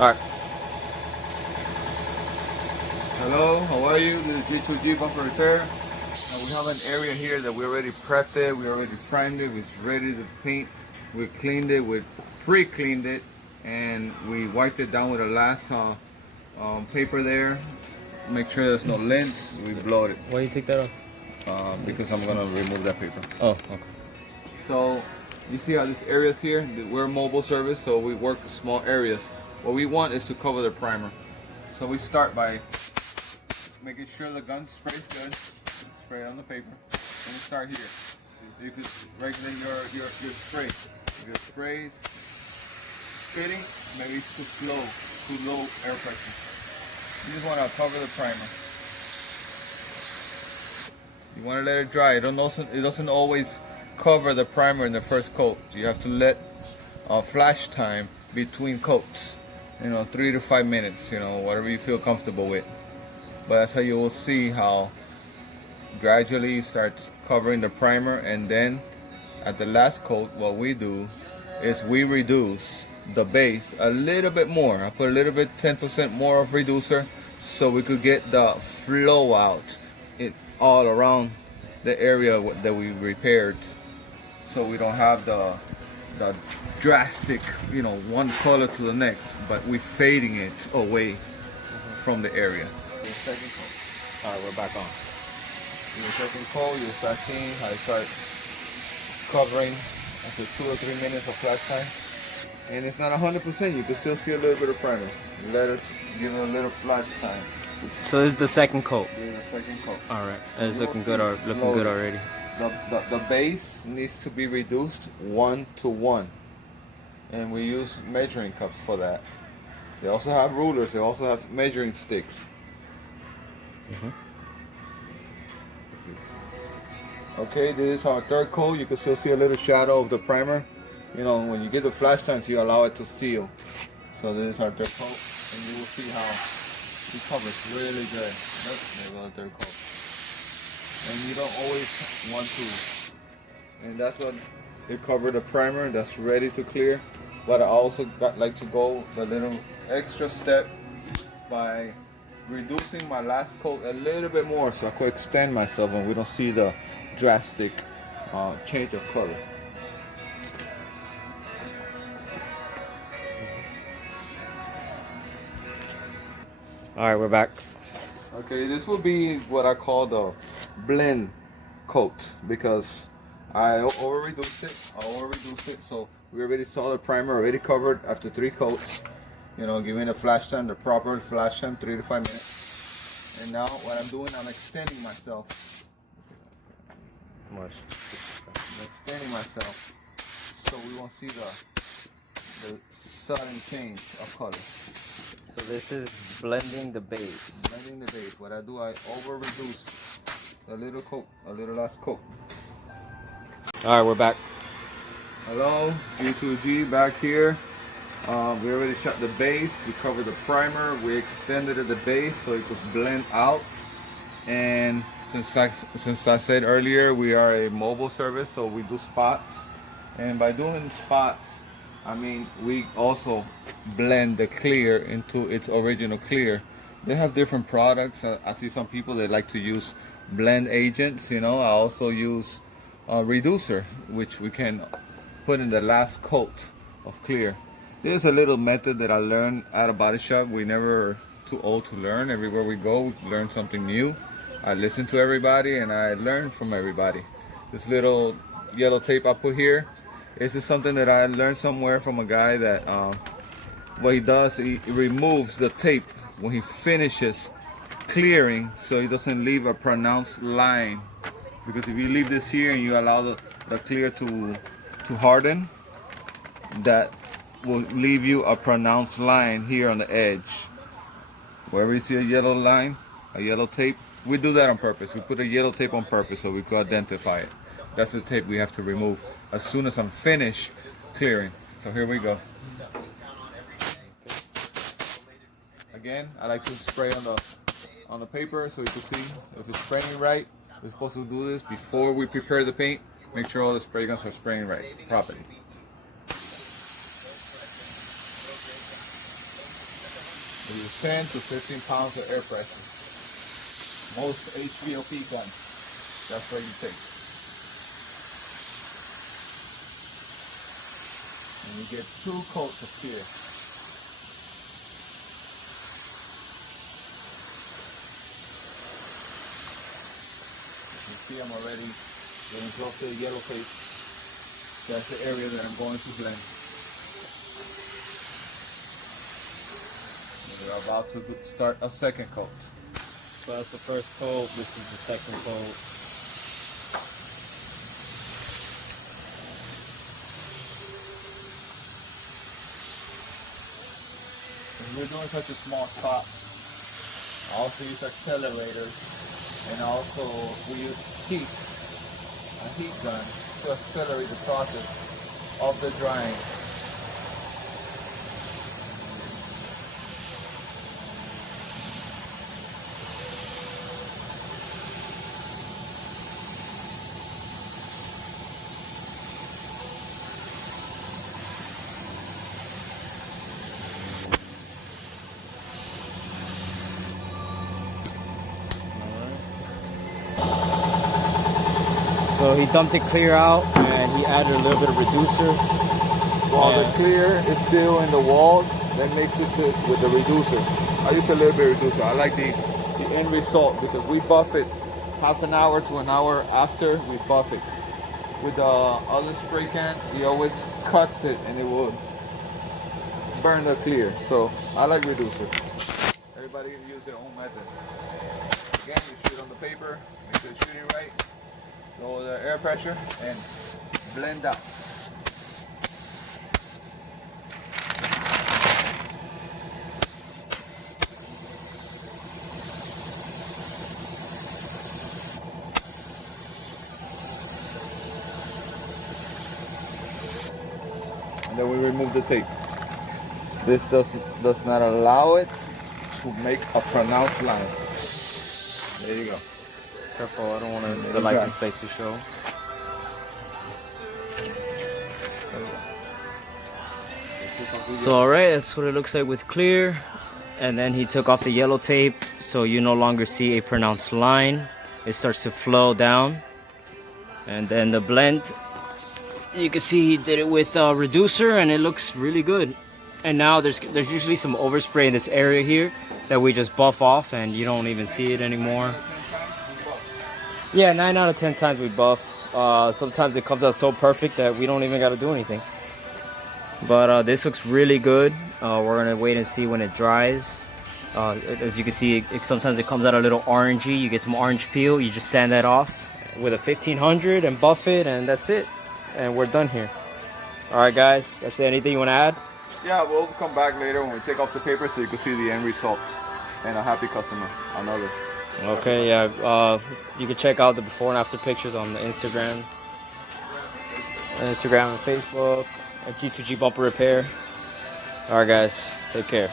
All right. Hello, how are you? This is G2G Bumper Repair. Now we have an area here that we already prepped it, we already primed it, it's ready to paint. We cleaned it, we pre-cleaned it, and we wiped it down with a last paper there. Make sure there's no lint. We blowed it. Why do you take that off? Because I'm gonna remove that paper. Oh, okay. So you see how this area is here? We're a mobile service, so we work small areas. What we want is to cover the primer. So we start by making sure the gun sprays good. Spray it on the paper. And we start here. You could regulate your spray. If your spray is spitting, maybe it's too low air pressure. You just want to cover the primer. You want to let it dry. It doesn't always cover the primer in the first coat. You have to let flash time between coats. 3 to 5 minutes. Whatever you feel comfortable with. But that's how you will see how gradually it starts covering the primer, and then at the last coat what we do is we reduce the base a little bit more. I put a little bit, 10% more of reducer, so we could get the flow out all around the area that we repaired, so we don't have the drastic one color to the next, but we're fading it away from the area. Your second coat. All right, we're back on. Your second coat, you start seeing how it starts covering after 2 or 3 minutes of flash time. And it's not 100%, you can still see a little bit of primer. Let it give it a little flash time. So this is the second coat. This is the second coat. All right, it's looking good already. The base needs to be reduced 1 to 1. And we use measuring cups for that. They also have rulers, they also have measuring sticks. Okay, this is our third coat. You can still see a little shadow of the primer. When you get the flash time, you allow it to seal. So this is our third coat, and you will see how it covers really good. There goes the third coat. And you don't always want to. And that's what it covered the primer. That's ready to clear. But I also like to go the little extra step by reducing my last coat a little bit more, so I could extend myself and we don't see the drastic change of color. All right, we're back. Okay, this will be what I call the blend coat, because I over-reduced it. So we already saw the primer already covered after 3 coats. Giving the flash time, the proper flash time, 3 to 5 minutes. And now what I'm doing, I'm extending myself. I'm extending myself, so we won't see the sudden change of color. So this is blending the base. Blending the base. What I do, I over-reduce a little coat, a little last coat. All right, we're back. Hello, G2G back here. We already shot the base, we covered the primer, we extended the base so it could blend out. And since I said earlier, we are a mobile service, so we do spots. And by doing spots, I mean we also blend the clear into its original clear. They have different products. I see some people that like to use blend agents. I also use a reducer, which we can put in the last coat of clear. There's a little method that I learned at a body shop. We never too old to learn. Everywhere we go, we learn something new. I listen to everybody and I learn from everybody. This little yellow tape I put here, this is something that I learned somewhere from a guy that what he does, he removes the tape when he finishes clearing, so he doesn't leave a pronounced line. Because if you leave this here and you allow the clear to harden, that will leave you a pronounced line here on the edge. Wherever you see a yellow line, a yellow tape, we do that on purpose. We put a yellow tape on purpose so we can identify it. That's the tape we have to remove as soon as I'm finished clearing. So here we go. Again, I like to spray on the paper so you can see if it's spraying right. We're supposed to do this before we prepare the paint. Make sure all the spray guns are spraying right, properly. We use 10 to 15 pounds of air pressure. Most HVOP guns, that's what you take. And you get 2 coats of clear. You see I'm already getting close to the yellow tape. That's the area that I'm going to blend. We're about to start a second coat. So that's the first coat. This is the second coat. When we're doing such a small spot, I also use accelerators, and also we use a heat gun to accelerate the process of the drying. So he dumped it clear out and he added a little bit of reducer. While the clear is still in the walls, that mixes it with the reducer. I use a little bit of reducer. I like the end result because we buff it half an hour to an hour after we buff it. With the other spray can, he always cuts it and it will burn the clear. So I like reducer. Everybody use their own method. Again, you shoot on the paper, make sure you're shooting right. Lower the air pressure and blend out. And then we remove the tape. This does not allow it to make a pronounced line. There you go. Careful, I don't want the license plate to show. So alright, that's what it looks like with clear. And then he took off the yellow tape, so you no longer see a pronounced line. It starts to flow down. And then the blend, you can see he did it with a reducer and it looks really good. And now there's usually some overspray in this area here that we just buff off and you don't even see it anymore. Yeah, 9 out of 10 times we buff. Sometimes it comes out so perfect that we don't even got to do anything. But this looks really good. We're gonna wait and see when it dries. As you can see, sometimes it comes out a little orangey. You get some orange peel. You just sand that off with a 1500 and buff it, and that's it. And we're done here. All right, guys. That's it. Anything you want to add? Yeah, we'll come back later when we take off the paper so you can see the end result and a happy customer. Another. Okay, yeah. You can check out the before and after pictures on the Instagram and Facebook at G2G Bumper Repair. All right, guys. Take care.